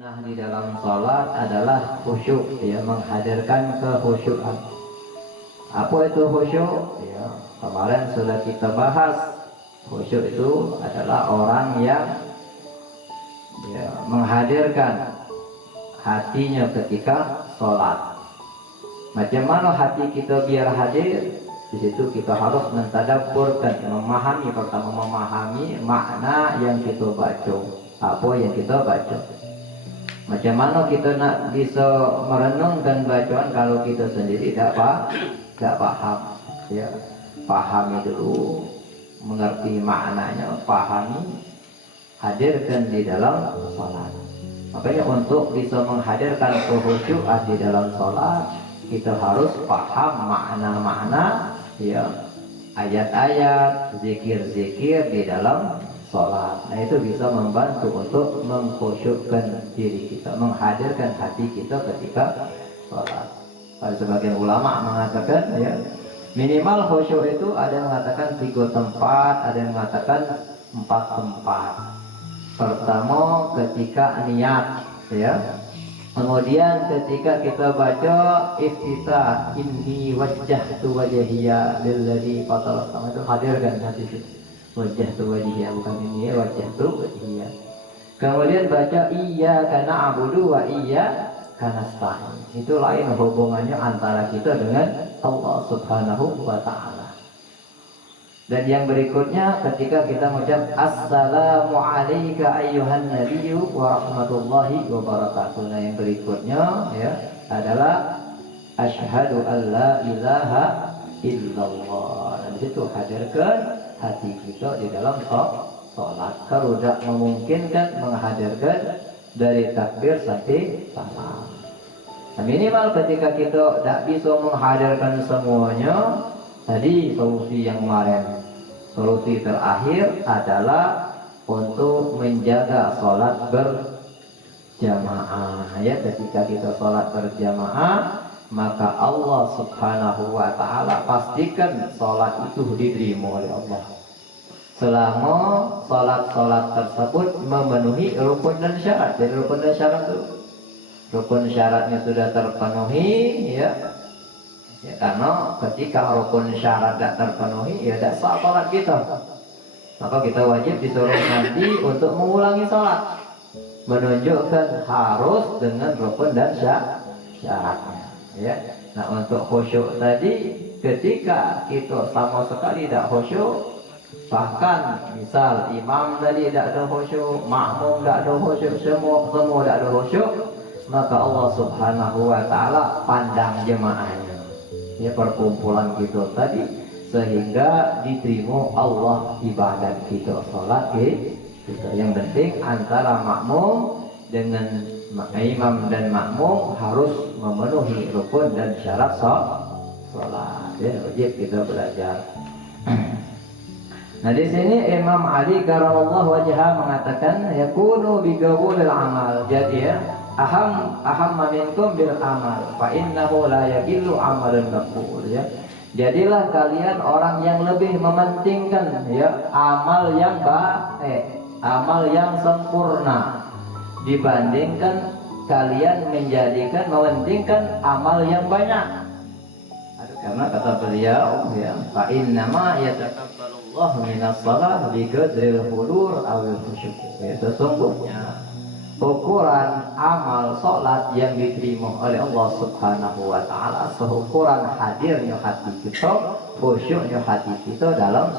Nah, di dalam sholat adalah khusyuk, ya, menghadirkan kekhusyukan. Apa itu khusyuk? Ya, kemarin sudah kita bahas. Khusyuk itu adalah orang yang, ya, menghadirkan hatinya ketika sholat. Macam mana hati kita biar hadir? Di situ kita harus mentadabburkan, memahami, pertama memahami makna yang kita baca, apa yang kita baca. Macam mana kita nak bisa merenungkan bacaan kalau kita sendiri tidak paham, ya. Pahami dulu, mengerti maknanya, pahami, hadirkan di dalam sholat. Makanya untuk bisa menghadirkan khusyukan di dalam sholat, kita harus paham makna-makna, ya, ayat-ayat, zikir-zikir di dalam sholat. Nah, itu bisa membantu untuk mengkhusyukkan diri kita, menghadirkan hati kita ketika sholat. Ada sebagian ulama mengatakan, ya, minimal khusyuk itu ada yang mengatakan 3 tempat, ada yang mengatakan 4 tempat. Pertama ketika niat, ya. Kemudian ketika kita baca iftitah, inni wajjahtu wajhiya lilladzi fatara sama, itu hadirkan hati kita. Wajjahtu wajhiya, bukan ini, wajjahtu wajhiya. Kemudian baca iyyaka na'budu wa iyyaka nasta'in. Itu lain hubungannya antara kita dengan Allah Subhanahu wa taala. Dan yang berikutnya ketika kita mengucap assalamu alayka ayyuhan nabiyyu wa rahmatullahi wa barakatuh. Nah, yang berikutnya, ya, adalah asyhadu an la ilaha illallah. Dan itu hadirkan hati kita di dalam sholat. Kalau tidak memungkinkan menghadirkan dari takbir sampai salam. Nah, minimal ketika kita tidak bisa menghadirkan semuanya, tadi solusi yang kemarin, solusi terakhir adalah untuk menjaga sholat berjamaah. Ya, ketika kita sholat berjamaah, maka Allah Subhanahu wa taala pastikan sholat itu diterima oleh Allah. Selama sholat-sholat tersebut memenuhi rukun dan syarat. Jadi rukun dan syarat itu, rukun syaratnya sudah terpenuhi, ya. Ya, karena ketika rukun syarat tidak terpenuhi, ya tidak sah sholat kita. Maka kita wajib disuruh nanti untuk mengulangi sholat, menunjukkan harus dengan rukun dan syaratnya. Ya. Nah, untuk khusyuk tadi, ketika kita sama sekali tidak khusyuk, bahkan misal imam tadi tidak ada khusyuk, makmum tidak ada khusyuk, semua tidak ada khusyuk, maka Allah Subhanahu wa taala pandang jemaahnya, ya, perkumpulan kita tadi, sehingga diterima Allah ibadat kita, sholat kita. Yang penting antara makmum dengan imam dan makmum harus memenuhi rukun dan syarat sholat. Ya, wajib kita belajar. Nah, di sini Imam Ali karamallahu wajhah mengatakan yakunu bigawulil amal. Jadi, ya, aham minkum bil amal fa innahu la yakillu amalun maqbul, ya. Jadilah kalian orang yang lebih mementingkan, ya, amal yang baik, amal yang sempurna, dibandingkan kalian mementingkan amal yang banyak. Karena kata beliau, ya, fa innama yataqabbalullahu minas shalah bi qadril hudur awil khusyuk. Ya, sesungguhnya ukuran amal sholat yang diterima oleh Allah Subhanahu wa taala seukuran hadirnya hati kita, khusyuknya hati kita dalam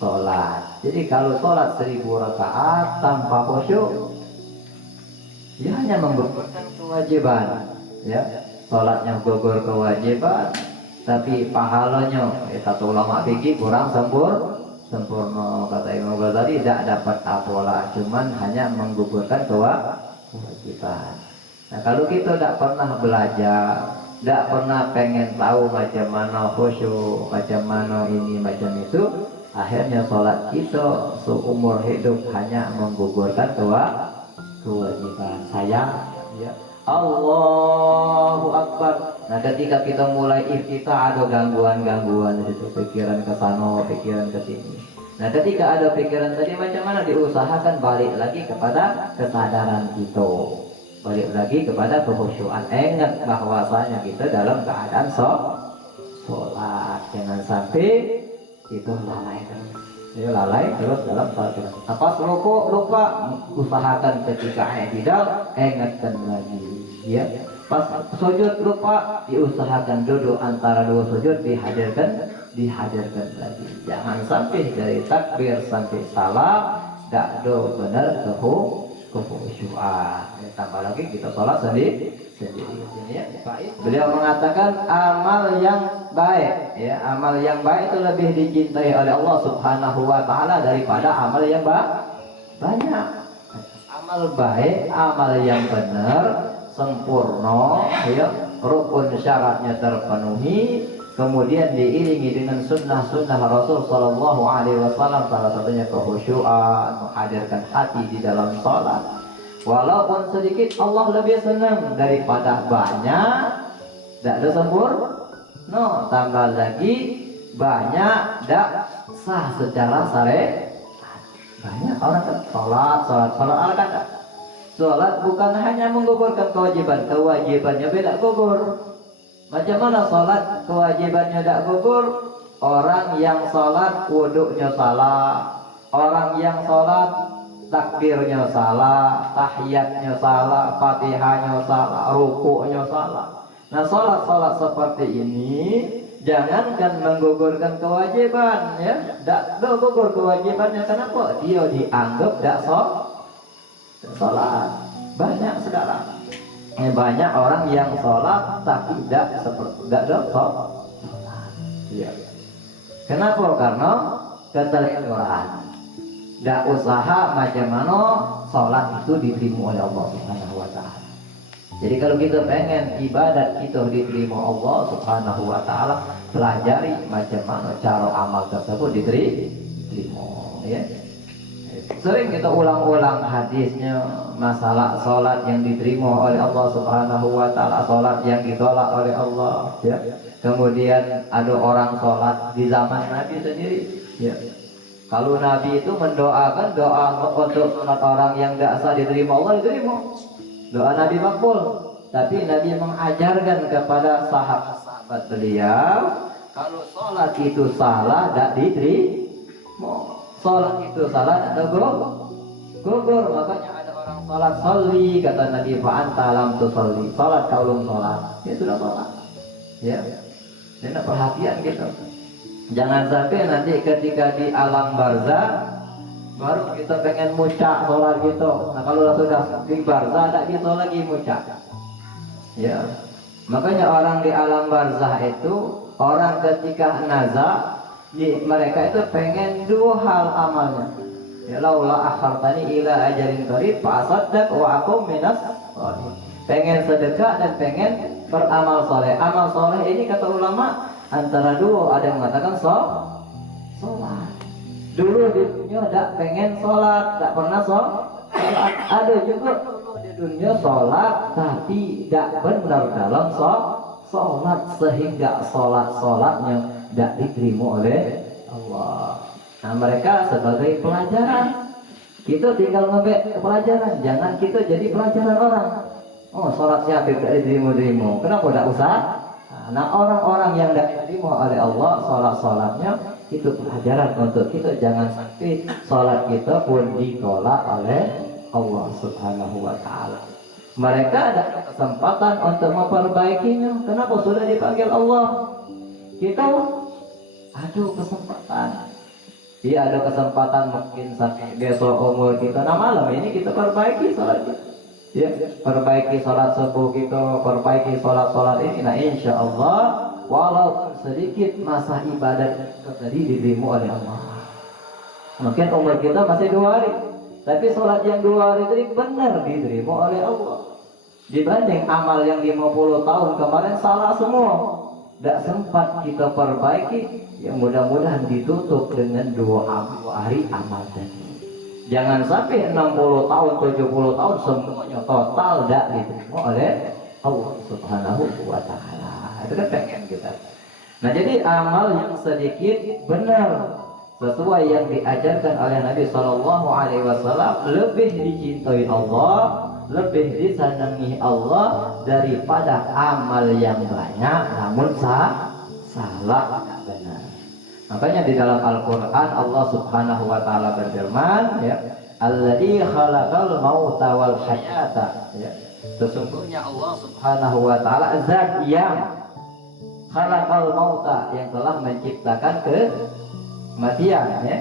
sholat. Jadi kalau sholat 1000 rakaat tanpa khusyuk, ya, hanya menggugurkan kewajiban, ya. Sholatnya gugur kewajiban, tapi pahalanya, kata ulama fikih, kurang sempurna. Kata Imam Ghazali tidak dapat apalah, cuman hanya menggugurkan kewajiban. Nah, kalau kita tidak pernah belajar, tidak pernah pengen tahu macam mana khusyuk, macam mana ini, macam itu, akhirnya sholat kita seumur hidup hanya menggugurkan kewajiban. Sayang, ya. Allahu Akbar. Nah, ketika kita mulai iftitah ada gangguan-gangguan itu, pikiran ke sana, pikiran ke sini. Nah, ketika ada pikiran tadi, macam mana diusahakan balik lagi kepada kesadaran kita. balik lagi kepada kekhusyuan. Ingat bahwasanya kita dalam keadaan sholat, jangan sampai itu lalai terus. Dia lalai terus dalam sholat. Pas rukuk lupa, usahakan ketika i'tidal ingatkan lagi. Ya, pas sujud lupa, diusahakan duduk antara dua sujud, dihadirkan lagi. Jangan sampai dari takbir sampai salam tidak benar kekhusyuan. Tambah lagi kita sholat sendiri. Beliau mengatakan amal yang baik, ya, amal yang baik itu lebih dicintai oleh Allah Subhanahu wa taala daripada amal yang banyak. Amal baik, amal yang benar, sempurna, ya, rukun syaratnya terpenuhi, kemudian diiringi dengan sunnah-sunnah Rasul Sallallahu Alaihi Wasallam, salah satunya kekhusyuan, menghadirkan hati di dalam sholat. Walaupun sedikit Allah lebih senang daripada banyak. Tidak ada sempurna, tambah lagi banyak tidak sah secara syariat. Banyak orang kan sholat kan. Sholat bukan hanya menggugurkan kewajibannya beda gugur. Macam mana sholat kewajibannya tidak gugur? Orang yang sholat wuduknya salah, orang yang sholat takbirnya salah, tahiyatnya salah, fatihahnya salah, rukuknya salah. Nah, sholat seperti ini jangankan menggugurkan kewajiban, ya, tidak gugur kewajibannya. Kenapa? Dia dianggap tidak sholat. Banyak sekarang, banyak orang yang sholat tapi tidak sholat. Ya. Kenapa? Karena keteledoran. Tidak usaha macam mana sholat itu diterima oleh Allah Subhanahu wa taala. Jadi kalau kita pengen ibadat kita diterima Allah Subhanahu wa taala, pelajari macam mana cara amal tersebut diterima, ya. Sering kita ulang-ulang hadisnya masalah sholat yang diterima oleh Allah Subhanahu wa taala, sholat yang ditolak oleh Allah, ya. Kemudian ada orang sholat di zaman Nabi sendiri, ya. Kalau Nabi itu mendoakan doa untuk sholat orang yang tidak sah diterima Allah, diterima. Doa Nabi makbul. Tapi Nabi mengajarkan kepada sahabat beliau, kalau sholat itu salah tidak diterima. Sholat itu salah tidak gugur. Makanya ada orang sholat sholli, kata Nabi, fa'anta lam tusolli. Sholat kau belum sholat, ya sudah sholat. Ya, ini perhatian gitu. Jangan sampai nanti ketika di alam barzah baru kita pengen mucak sholat gitu. Nah, kalau sudah di barzah tidak bisa lagi mucak. Ya, makanya orang di alam barzah itu, orang ketika nazar, mereka itu pengen dua hal amalnya. Ya, laula akhartani ila ajalin qarib fa asaddaq wa aqum minas sholihin. Pengen sedekah dan pengen beramal soleh. Amal soleh ini kata ulama antara dua, ada yang mengatakan sholat. Dulu di dunia tidak pengen sholat, tidak pernah sholat. Ada juga di dunia sholat tapi tidak benar dalam sholat, sehingga sholatnya tidak diterima oleh Allah. Nah, mereka sebagai pelajaran, kita tinggal ngebek pelajaran, jangan kita jadi pelajaran orang. Oh, sholat siapa tidak diterima, kenapa tidak usah? Nah, orang-orang yang tidak diterima oleh Allah sholat-sholatnya itu pelajaran untuk kita, jangan sampai sholat kita pun ditolak oleh Allah Subhanahu wa taala. Mereka ada kesempatan untuk memperbaikinya. Kenapa sudah dipanggil Allah? Kita ada kesempatan. Iya, ada kesempatan mungkin sampai besok umur kita. Nah, malam ini kita perbaiki sholat kita. Ya, perbaiki sholat subuh kita, perbaiki sholat ini. Nah, insya Allah walaupun sedikit masa ibadat kita tadi diterima oleh Allah. Mungkin umur kita masih 2 hari, tapi sholat yang 2 hari tadi benar diterima oleh Allah. Dibanding amal yang 50 tahun kemarin salah semua, tidak sempat kita perbaiki. Yang mudah-mudahan ditutup dengan 2 hari amal tadi. Jangan sampai 60 tahun, 70 tahun semuanya total tidak diterima oleh Allah Subhanahu wa taala. Itu kan pengen kita. Nah, jadi amal yang sedikit benar sesuai yang diajarkan oleh Nabi Shallallahu Alaihi Wasallam lebih dicintai Allah lebih disenangi Allah daripada amal yang banyak namun salah benar. Makanya di dalam Al-Quran Allah Subhanahu wa Ta'ala berfirman, ya, Alladzi khalaqal mauta wal hayata, ya. Sesungguhnya Allah Subhanahu wa Ta'ala zat yang khalaqal mauta, yang telah menciptakan kematian, ya.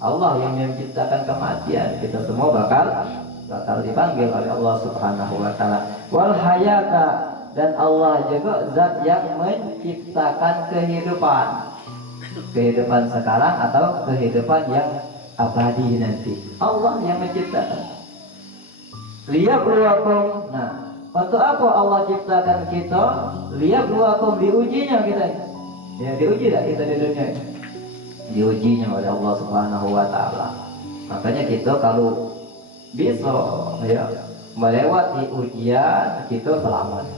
Allah yang menciptakan kematian. Kita semua bakal dipanggil oleh Allah Subhanahu wa Ta'ala. Wal hayata, dan Allah juga zat yang menciptakan kehidupan sekarang atau kehidupan yang abadi nanti. Allah yang menciptakan. Liyabluwakum. Nah, untuk apa Allah ciptakan kita? Liyabluwakum, diujinya kita. Ya, diuji tak kita di dunia ini? Diujinya oleh Allah Subhanahu wa Ta'ala. Makanya kita kalau bisa, ya, melewati ujian, kita selamat.